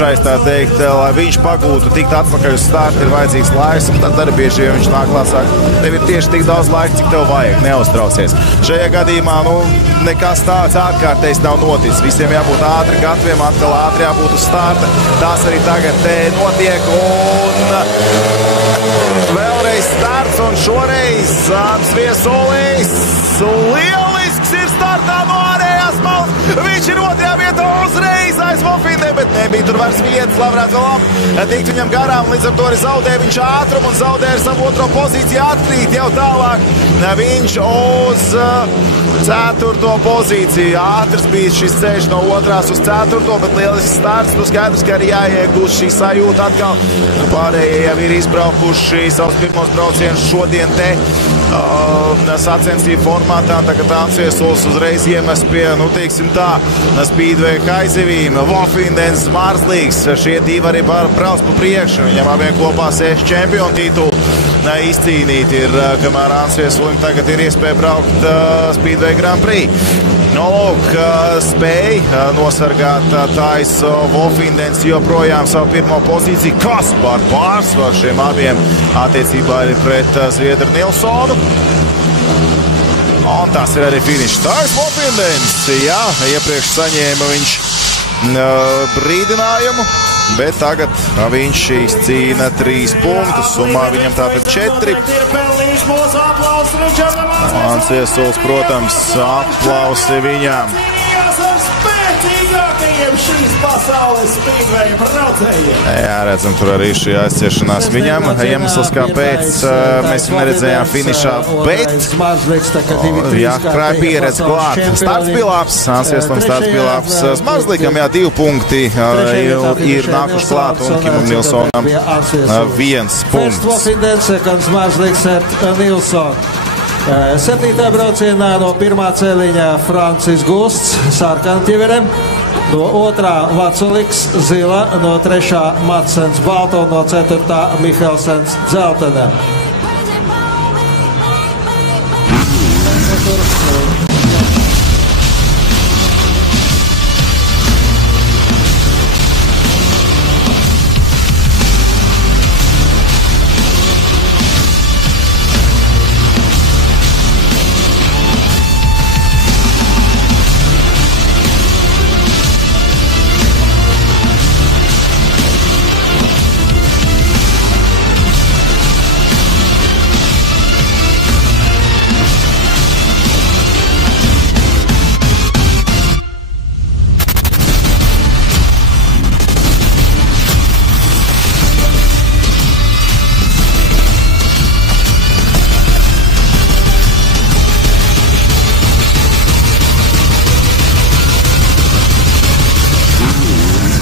trešais, tā teikt, lai viņš pagūtu, tikt atpakaļ uz startu, ir vajadzīgs laiks, un tad arī bieži vien viņš nāk klāt saka, tev ir tieši tik daudz laika, cik tev vajag, neuztraucies. Šajā gadījumā, nekas tāds ārkārtējs nav noticis. Visiem jābūt ātri gataviem, atkal ātri jābūt uz starta. Tās arī tagad notiek, un vēlreiz starts, un šoreiz Sāns Viesulis lielisks ir startā no ārējās malas. Viņš ir otrajā vietā uzreiz aiz Vofindē, bet nebija tur vairs vietas, Lavrāts vēl labi tikt viņam garām, līdz ar to arī zaudēja viņš ātrumu un zaudēja savu otro pozīciju, atkrīt jau tālāk. Viņš uz 4. pozīciju. Ātrs bija šis ceļš no 2. uz 4. bet lielisks starts. Skaidrs, ka arī jāiegūst šī sajūta atkal. Pārējie jau ir izbraukuši savus pirmos braucienus šodien te sacensību formātā. Tagad Āns Viesulis uzreiz iemes pie, teiksim tā, Speedway kaizivīm. Vofindens, Marzlīgs. Šie divi arī brauc pa priekšu. Viņam abiem kopā 6 čempionu titulu izcīnīt ir, kamēr Āns Viesulim tagad ir iespēja braukt Speedway Grand Prix. Lūk, spēja nosargāt Tais Vofindens joprojām savu pirmo pozīciju. Kas par pārsvaru šiem abiem attiecībā arī pret Zviedru Nilsonu. Un tas ir arī finišs. Tais Vofindens, jā, iepriekš saņēma viņš brīdinājumu, bet tagad viņš izcīna 3 punktus. Summā viņam tātad 4. Āns Viesulis, protams, aplausi viņam. Šīs pasaules Speedway braucējiem. Jā, redzam, tur arī šī aizciešanās viņam. Iemesls, kāpēc mēs viņu neredzējām finišā, bet jā, krāja pieredze klāt. Starts bija labs, Āns Viesulim starts bija labs. Marzlīkam, jā, 2 punkti ir nākuši klāt un Kimam Nilsonam 1 punkts. Vofindens, sekunds Marzlīks Nilsons. 7. braucienā no 1. celiņa Francis Gusts, sarkanķiverem. No 2. Vaculiks, zila, no 3. Madsens balto, no 4. Mihelsens dzeltenē.